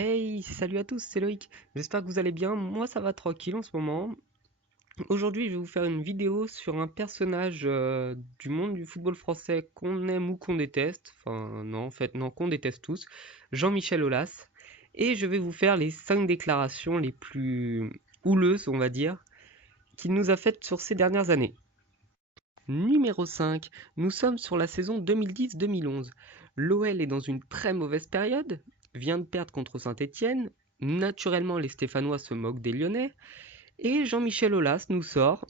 Hey, salut à tous, c'est Loïc. J'espère que vous allez bien. Moi, ça va tranquille en ce moment. Aujourd'hui, je vais vous faire une vidéo sur un personnage du monde du football français qu'on aime ou qu'on déteste. Enfin, non, en fait, non, qu'on déteste tous. Jean-Michel Aulas. Et je vais vous faire les 5 déclarations les plus houleuses, on va dire, qu'il nous a faites sur ces dernières années. Numéro 5. Nous sommes sur la saison 2010-2011. L'OL est dans une très mauvaise période, vient de perdre contre Saint-Étienne. Naturellement, les Stéphanois se moquent des Lyonnais. Et Jean-Michel Aulas nous sort.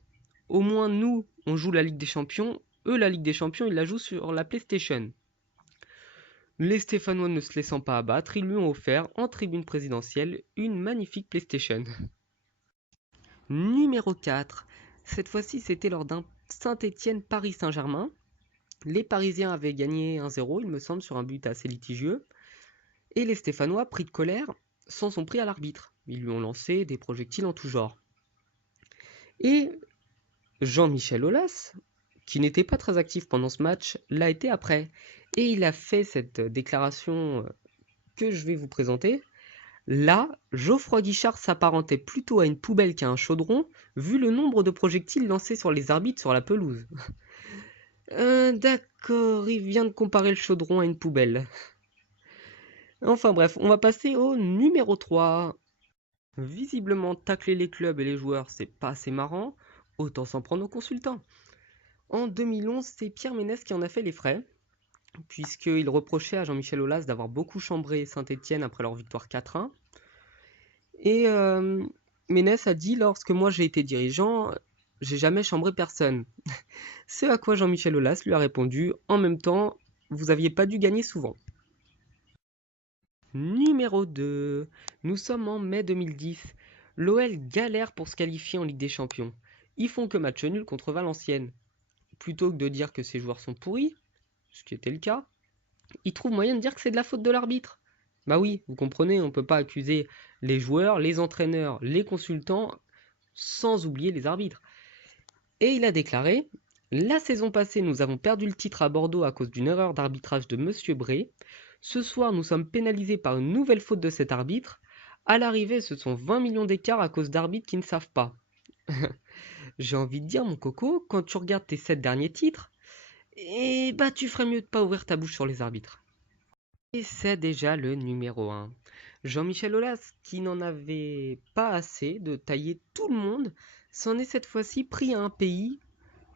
Au moins, nous, on joue la Ligue des Champions. Eux, la Ligue des Champions, ils la jouent sur la PlayStation. Les Stéphanois ne se laissant pas abattre, ils lui ont offert, en tribune présidentielle, une magnifique PlayStation. Numéro 4. Cette fois-ci, c'était lors d'un Saint-Étienne-Paris Saint-Germain. Les Parisiens avaient gagné 1-0, il me semble, sur un but assez litigieux. Et les Stéphanois, pris de colère, s'en sont pris à l'arbitre. Ils lui ont lancé des projectiles en tout genre. Et Jean-Michel Aulas, qui n'était pas très actif pendant ce match, l'a été après. Et il a fait cette déclaration que je vais vous présenter. Là, Geoffroy Guichard s'apparentait plutôt à une poubelle qu'à un chaudron, vu le nombre de projectiles lancés sur les arbitres sur la pelouse. D'accord, il vient de comparer le chaudron à une poubelle. Enfin bref, on va passer au numéro 3. Visiblement, tacler les clubs et les joueurs, c'est pas assez marrant, autant s'en prendre aux consultants. En 2011, c'est Pierre Ménès qui en a fait les frais, puisqu'il reprochait à Jean-Michel Aulas d'avoir beaucoup chambré Saint-Étienne après leur victoire 4-1. Et Ménès a dit, lorsque moi j'ai été dirigeant, j'ai jamais chambré personne. Ce à quoi Jean-Michel Aulas lui a répondu, en même temps, vous aviez pas dû gagner souvent. Numéro 2. Nous sommes en mai 2010. L'OL galère pour se qualifier en Ligue des Champions. Ils font que match nul contre Valenciennes. Plutôt que de dire que ces joueurs sont pourris, ce qui était le cas, ils trouvent moyen de dire que c'est de la faute de l'arbitre. Bah oui, vous comprenez, on ne peut pas accuser les joueurs, les entraîneurs, les consultants, sans oublier les arbitres. Et il a déclaré: la saison passée, nous avons perdu le titre à Bordeaux à cause d'une erreur d'arbitrage de Monsieur Bré. Ce soir, nous sommes pénalisés par une nouvelle faute de cet arbitre. À l'arrivée, ce sont 20 millions d'écarts à cause d'arbitres qui ne savent pas. J'ai envie de dire, mon coco, quand tu regardes tes 7 derniers titres, eh bah tu ferais mieux de pas ouvrir ta bouche sur les arbitres. Et c'est déjà le numéro 1. Jean-Michel Aulas, qui n'en avait pas assez de tailler tout le monde, s'en est cette fois-ci pris à un pays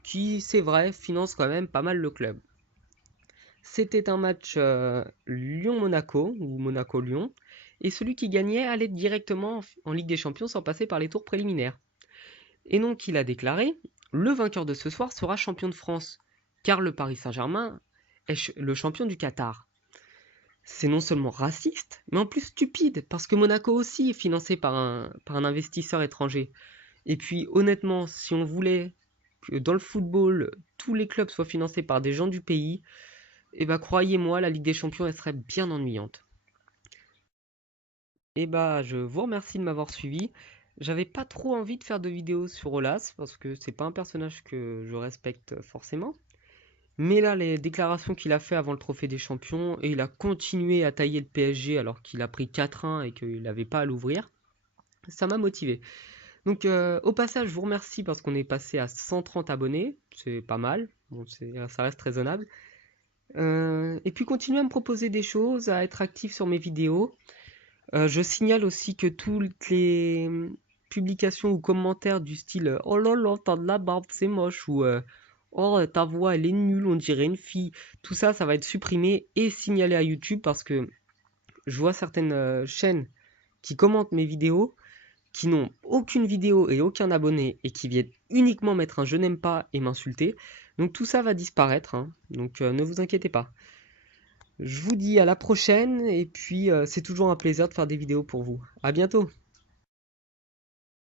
qui, c'est vrai, finance quand même pas mal le club. C'était un match Lyon-Monaco, ou Monaco-Lyon, et celui qui gagnait allait directement en Ligue des Champions sans passer par les tours préliminaires. Et donc il a déclaré: le vainqueur de ce soir sera champion de France, car le Paris Saint-Germain est le champion du Qatar. C'est non seulement raciste, mais en plus stupide, parce que Monaco aussi est financé par un investisseur étranger. Et puis honnêtement, si on voulait que dans le football, tous les clubs soient financés par des gens du pays, eh bah croyez-moi, la Ligue des Champions, elle serait bien ennuyante. Et bah je vous remercie de m'avoir suivi. J'avais pas trop envie de faire de vidéos sur Olas, parce que c'est pas un personnage que je respecte forcément. Mais là, les déclarations qu'il a fait avant le Trophée des Champions, et il a continué à tailler le PSG alors qu'il a pris 4-1 et qu'il n'avait pas à l'ouvrir, ça m'a motivé. Donc au passage, je vous remercie parce qu'on est passé à 130 abonnés, c'est pas mal, bon, ça reste raisonnable. Et puis continuez à me proposer des choses, à être actif sur mes vidéos. Je signale aussi que toutes les publications ou commentaires du style oh là là, t'as de la barbe, c'est moche, ou oh ta voix elle est nulle, on dirait une fille, tout ça, ça va être supprimé et signalé à YouTube parce que je vois certaines chaînes qui commentent mes vidéos, qui n'ont aucune vidéo et aucun abonné et qui viennent uniquement mettre un je n'aime pas et m'insulter. Donc tout ça va disparaître, hein. Donc ne vous inquiétez pas. Je vous dis à la prochaine et puis c'est toujours un plaisir de faire des vidéos pour vous. À bientôt.